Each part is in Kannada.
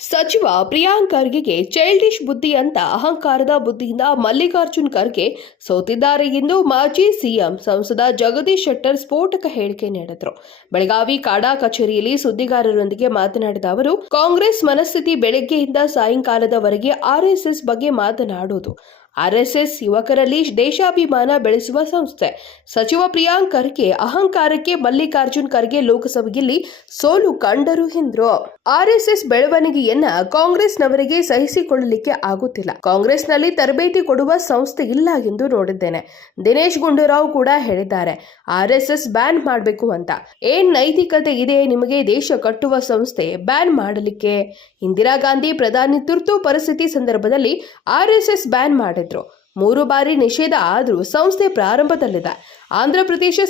ಸಚಿವ ಪ್ರಿಯಾಂಕ್ ಖರ್ಗೆಗೆ ಚೈಲ್ಡಿಶ್ ಬುದ್ಧಿ ಅಂತ ಅಹಂಕಾರದ ಬುದ್ಧಿಯಿಂದ ಮಲ್ಲಿಕಾರ್ಜುನ್ ಖರ್ಗೆ ಸೋತಿದ್ದಾರೆ ಎಂದು ಮಾಜಿ ಸಿಎಂ ಸಂಸದ ಜಗದೀಶ್ ಶೆಟ್ಟರ್ ಸ್ಫೋಟಕ ಹೇಳಿಕೆ ನೀಡಿದರು. ಬೆಳಗಾವಿ ಕಾಡಾ ಕಚೇರಿಯಲ್ಲಿ ಸುದ್ದಿಗಾರರೊಂದಿಗೆ ಮಾತನಾಡಿದ ಅವರು, ಕಾಂಗ್ರೆಸ್ ಮನಸ್ಥಿತಿ ಬೆಳಗ್ಗೆಯಿಂದ ಸಾಯಂಕಾಲದವರೆಗೆ ಆರ್ಎಸ್ಎಸ್ ಬಗ್ಗೆ ಮಾತನಾಡುವುದು ಆರ್ಎಸ್ಎಸ್ ಯುವಕರಲ್ಲಿ ದೇಶಾಭಿಮಾನ ಬೆಳೆಸುವ ಸಂಸ್ಥೆ. ಸಚಿವ ಪ್ರಿಯಾಂಕ್ ಖರ್ಗೆ ಅಹಂಕಾರಕ್ಕೆ ಮಲ್ಲಿಕಾರ್ಜುನ್ ಖರ್ಗೆ ಲೋಕಸಭೆಯಲ್ಲಿ ಸೋಲು ಕಂಡರು ಎಂದ್ರು. ಆರ್ಎಸ್ಎಸ್ ಬೆಳವಣಿಗೆಯನ್ನ ಕಾಂಗ್ರೆಸ್ನವರಿಗೆ ಸಹಿಸಿಕೊಳ್ಳಲಿಕ್ಕೆ ಆಗುತ್ತಿಲ್ಲ. ಕಾಂಗ್ರೆಸ್ನಲ್ಲಿ ತರಬೇತಿ ಕೊಡುವ ಸಂಸ್ಥೆ ಇಲ್ಲ ಎಂದು ನೋಡಿದ್ದೇನೆ. ದಿನೇಶ್ ಗುಂಡೂರಾವ್ ಕೂಡ ಹೇಳಿದ್ದಾರೆ. ಆರ್ಎಸ್ಎಸ್ ಬ್ಯಾನ್ ಮಾಡಬೇಕು ಅಂತ. ಏನ್ ನೈತಿಕತೆ ಇದೆ ನಿಮಗೆ ದೇಶ ಕಟ್ಟುವ ಸಂಸ್ಥೆ ಬ್ಯಾನ್ ಮಾಡಲಿಕ್ಕೆ? ಇಂದಿರಾ ಗಾಂಧಿ ಪ್ರಧಾನಿ ತುರ್ತು ಪರಿಸ್ಥಿತಿ ಸಂದರ್ಭದಲ್ಲಿ ಆರ್ಎಸ್ಎಸ್ ಬ್ಯಾನ್ ಮಾಡಿದ್ರು. ಮೂರು ಬಾರಿ ನಿಷೇಧ ಆದರೂ ಸಂಸ್ಥೆ ಪ್ರಾರಂಭದಲ್ಲಿದೆ.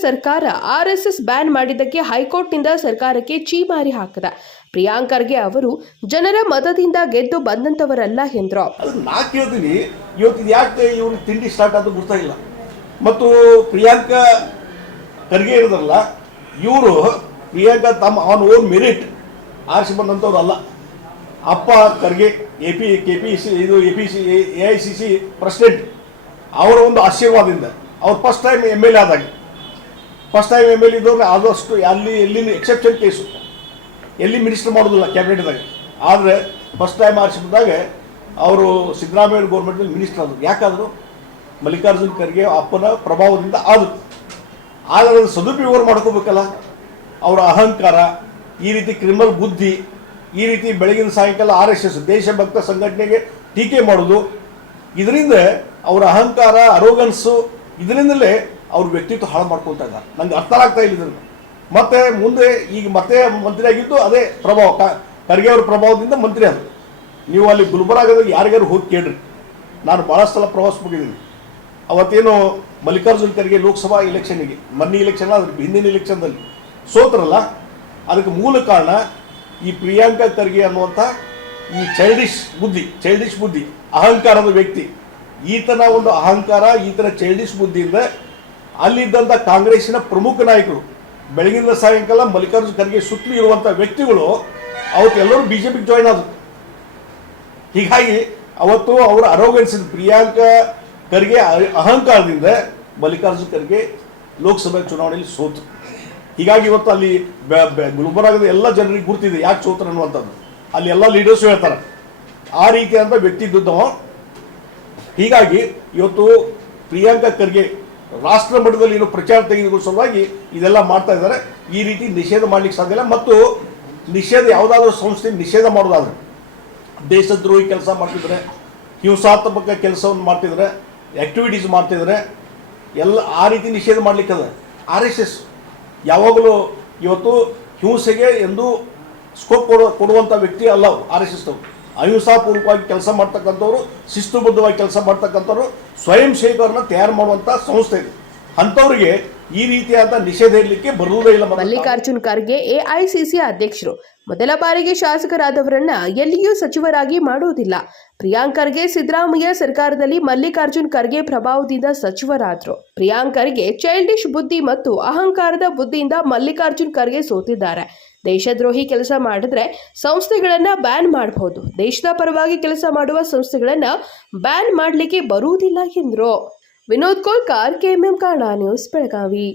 ಸರ್ಕಾರ ಆರ್ ಸರ್ಕಾರ ಎಸ್ ಬ್ಯಾನ್ ಮಾಡಿದ್ದಕ್ಕೆ ಹೈಕೋರ್ಟ್ನಿಂದ ಸರ್ಕಾರಕ್ಕೆ ಚೀಮಾರಿ ಹಾಕಿದೆ. ಪ್ರಿಯಾಂಕ್ ಖರ್ಗೆ ಅವರು, ಜನರ ಮತದಿಂದ ಗೆದ್ದು ಬಂದಂತವರಲ್ಲ ಎಂದ್ರು. ನಾ ಕೇಳ್ತೀನಿ, ಇವತ್ತು ಯಾಕೆ ಇವ್ರು ತಿಂಡಿ ಸ್ಟಾರ್ಟ್ ಆದ ಗೊತ್ತಾಗಿಲ್ಲ ಮತ್ತು ಪ್ರಿಯಾಂಕ ಖರ್ಗೆ ಇರೋದಲ್ಲ ಇವರು ಪ್ರಿಯಾಂಕ ತಮ್ಮ ಆನ್ ಓನ್ ಮೆರಿಟ್ ಆರಿಸಿ ಬಂದಂಥವ್ರು ಅಲ್ಲ. ಅಪ್ಪ Kharge A P K P C ಇದು A P C A I C C president ಅವರ ಒಂದು ಆಶೀರ್ವಾದದಿಂದ. ಅವ್ರು first time M L A ಆದಾಗ. ಫಸ್ಟ್ ಟೈಮ್ ಎಂ ಎಲ್ ಇದ್ದವ್ರು ಆದಷ್ಟು ಅಲ್ಲಿ ಎಲ್ಲಿ ಎಕ್ಸೆಪ್ಷನ್ ಕೇಸು ಎಲ್ಲಿ ಮಿನಿಸ್ಟರ್ ಮಾಡೋದಿಲ್ಲ ಕ್ಯಾಬಿನೆಟ್ದಾಗ ಆದರೆ ಫಸ್ಟ್ ಟೈಮ್ ಆರಿಸಿದಾಗ ಅವರು ಸಿದ್ದರಾಮಯ್ಯ ಗೌರ್ಮೆಂಟಲ್ಲಿ ಮಿನಿಸ್ಟರ್ ಆದರು. ಯಾಕಾದರು? ಮಲ್ಲಿಕಾರ್ಜುನ್ ಖರ್ಗೆ ಅಪ್ಪನ ಪ್ರಭಾವದಿಂದ ಆದರು. ಆದರೆ ಅದನ್ನು ಸದುಪಯೋಗ ಮಾಡ್ಕೋಬೇಕಲ್ಲ. ಅವರ ಅಹಂಕಾರ, ಈ ರೀತಿ ಕ್ರಿಮಿನಲ್ ಬುದ್ಧಿ ಈ ರೀತಿ ಬೆಳಗಿನ ಸಾಯಂಕಾಲ ಆರ್ ಎಸ್ ಎಸ್ ದೇಶಭಕ್ತ ಸಂಘಟನೆಗೆ ಟೀಕೆ ಮಾಡೋದು ಇದರಿಂದ ಅವರ ಅಹಂಕಾರ ಅರೋಗನ್ಸು ಇದರಿಂದಲೇ ಅವ್ರ ವ್ಯಕ್ತಿತ್ವ ಹಾಳು ಮಾಡ್ಕೊಳ್ತಾ ಇದ್ದಾರೆ. ನಂಗೆ ಅರ್ಥ ಆಗ್ತಾ ಇಲ್ಲ ಇದನ್ನು ಮತ್ತೆ ಮುಂದೆ ಈಗ ಮತ್ತೆ ಮಂತ್ರಿ ಆಗಿದ್ದು ಅದೇ ಪ್ರಭಾವ ಖರ್ಗೆ ಅವ್ರ ಪ್ರಭಾವದಿಂದ ಮಂತ್ರಿ ಅದು. ನೀವು ಅಲ್ಲಿ ಗುಲ್ಬರ್ಗಾದಾಗ ಯಾರಿಗಾರು ಹೋಗಿ ಕೇಳ್ರಿ. ನಾನು ಭಾಳ ಸಲ ಪ್ರವಾಸ ಹೋಗಿದ್ದೀನಿ. ಅವತ್ತೇನು ಮಲ್ಲಿಕಾರ್ಜುನ್ ಖರ್ಗೆ ಲೋಕಸಭಾ ಇಲೆಕ್ಷನ್ನಿಗೆ ಮೊನ್ನೆ ಇಲೆಕ್ಷನ್ ಅದ್ರ ಹಿಂದಿನ ಇಲೆಕ್ಷನ್ದಲ್ಲಿ ಸೋತ್ರಲ್ಲ? ಅದಕ್ಕೆ ಮೂಲ ಕಾರಣ ಈ ಪ್ರಿಯಾಂಕಾ ಖರ್ಗೆ ಅನ್ನುವಂಥ ಈ ಚೈಲ್ಡಿಶ್ ಬುದ್ಧಿ ಚೈಲ್ಡಿಶ್ ಬುದ್ಧಿ ಅಹಂಕಾರದ ವ್ಯಕ್ತಿ. ಈತನ ಒಂದು ಅಹಂಕಾರ, ಈತನ ಚೈಲ್ಡಿಶ್ ಬುದ್ಧಿಯಿಂದ ಅಲ್ಲಿದ್ದಂಥ ಕಾಂಗ್ರೆಸ್ಸಿನ ಪ್ರಮುಖ ನಾಯಕರು. ಬೆಳಗಿನ ಸಾಯಂಕಾಲ ಮಲ್ಲಿಕಾರ್ಜುನ ಖರ್ಗೆ ಸುತ್ತಲೂ ಇರುವಂಥ ವ್ಯಕ್ತಿಗಳು, ಅವತ್ತೆಲ್ಲರೂ ಬಿ ಜೆ ಪಿಗೆ ಜಾಯ್ನ್ ಆದರು ಹೀಗಾಗಿ ಅವತ್ತು ಅವರು ಅರೋಗನ್ಸಿದ ಪ್ರಿಯಾಂಕ ಖರ್ಗೆ ಅಹಂಕಾರದಿಂದ ಮಲ್ಲಿಕಾರ್ಜುನ ಖರ್ಗೆ ಲೋಕಸಭೆ ಚುನಾವಣೆಯಲ್ಲಿ ಸೋತು. ಹೀಗಾಗಿ ಇವತ್ತು ಅಲ್ಲಿ ಗುಲ್ಬರ್ಗದ ಎಲ್ಲ ಜನರಿಗೆ ಗುರ್ತಿದೆ. ಯಾಕೆ ಸೋತ್ರ ಅನ್ನುವಂಥದ್ದು? ಅಲ್ಲಿ ಎಲ್ಲ ಲೀಡರ್ಸು ಹೇಳ್ತಾರೆ. ಆ ರೀತಿಯಾದಂಥ ವ್ಯಕ್ತಿ ಇದ್ದವ ಹೀಗಾಗಿ ಇವತ್ತು ಪ್ರಿಯಾಂಕಾ ಖರ್ಗೆ ರಾಷ್ಟ್ರ ಮಟ್ಟದಲ್ಲಿ ಏನು ಪ್ರಚಾರ ಸಲುವಾಗಿ ಇದೆಲ್ಲ ಮಾಡ್ತಾ ಇದ್ದಾರೆ. ಈ ರೀತಿ ನಿಷೇಧ ಮಾಡ್ಲಿಕ್ಕೆ ಸಾಧ್ಯ ಇಲ್ಲ. ಮತ್ತು ನಿಷೇಧ ಯಾವುದಾದ್ರೂ ಸಂಸ್ಥೆ ನಿಷೇಧ ಮಾಡೋದಾದ್ರೆ ದೇಶದ್ರೋಹಿ ಕೆಲಸ ಮಾಡ್ತಿದ್ರೆ, ಹಿಂಸಾತ್ಮಕ ಕೆಲಸವನ್ನು ಮಾಡ್ತಿದ್ರೆ ಆ್ಯಕ್ಟಿವಿಟೀಸ್ ಮಾಡ್ತಿದ್ರೆ, ಎಲ್ಲ ಆ ರೀತಿ ನಿಷೇಧ ಮಾಡ್ಲಿಕ್ಕೆ ಅದ. ಆರ್ ಎಸ್ ಎಸ್ ಯಾವಾಗಲೂ ಇವತ್ತು ಹಿಂಸೆಗೆ ಎಂದು ಸ್ಕೋಪ್ ಕೊಡುವ ಕೊಡುವಂಥ ವ್ಯಕ್ತಿ ಅಲ್ಲ ಆರ್ ಎಸ್ ಎಸ್ನವರು ಅಹಿಂಸಾಪೂರ್ವಕವಾಗಿ ಕೆಲಸ ಮಾಡ್ತಕ್ಕಂಥವ್ರು, ಶಿಸ್ತುಬದ್ಧವಾಗಿ ಕೆಲಸ ಮಾಡ್ತಕ್ಕಂಥವ್ರು ಸ್ವಯಂ ಸೇವಕರನ್ನ ತಯಾರು ಮಾಡುವಂಥ ಸಂಸ್ಥೆ ಇದು. ಅಂಥವ್ರಿಗೆ ಈ ರೀತಿಯಾದ ನಿಷೇಧ ಇರಲಿಕ್ಕೆ ಬರುವುದೇ ಇಲ್ಲ ಮಲ್ಲಿಕಾರ್ಜುನ್ ಖರ್ಗೆ ಎಐಸಿಸಿ ಅಧ್ಯಕ್ಷರು. ಮೊದಲ ಬಾರಿಗೆ ಶಾಸಕರಾದವರನ್ನ ಎಲ್ಲಿಯೂ ಸಚಿವರಾಗಿ ಮಾಡುವುದಿಲ್ಲ. ಪ್ರಿಯಾಂಕ್ ಖರ್ಗೆ ಸಿದ್ದರಾಮಯ್ಯ ಸರ್ಕಾರದಲ್ಲಿ ಮಲ್ಲಿಕಾರ್ಜುನ್ ಖರ್ಗೆ ಪ್ರಭಾವದಿಂದ ಸಚಿವರಾದರು. ಪ್ರಿಯಾಂಕ್ ಖರ್ಗೆ ಚೈಲ್ಡಿಶ್ ಬುದ್ಧಿ ಮತ್ತು ಅಹಂಕಾರದ ಬುದ್ಧಿಯಿಂದ ಮಲ್ಲಿಕಾರ್ಜುನ್ ಖರ್ಗೆ ಸೋತಿದ್ದಾರೆ. ದೇಶದ್ರೋಹಿ ಕೆಲಸ ಮಾಡಿದ್ರೆ ಸಂಸ್ಥೆಗಳನ್ನ ಬ್ಯಾನ್ ಮಾಡಬಹುದು ದೇಶದ ಪರವಾಗಿ ಕೆಲಸ ಮಾಡುವ ಸಂಸ್ಥೆಗಳನ್ನ ಬ್ಯಾನ್ ಮಾಡಲಿಕ್ಕೆ ಬರುವುದಿಲ್ಲ ಎಂದರು. Vinod Kolkar, KMM Kannada news, Belagavi.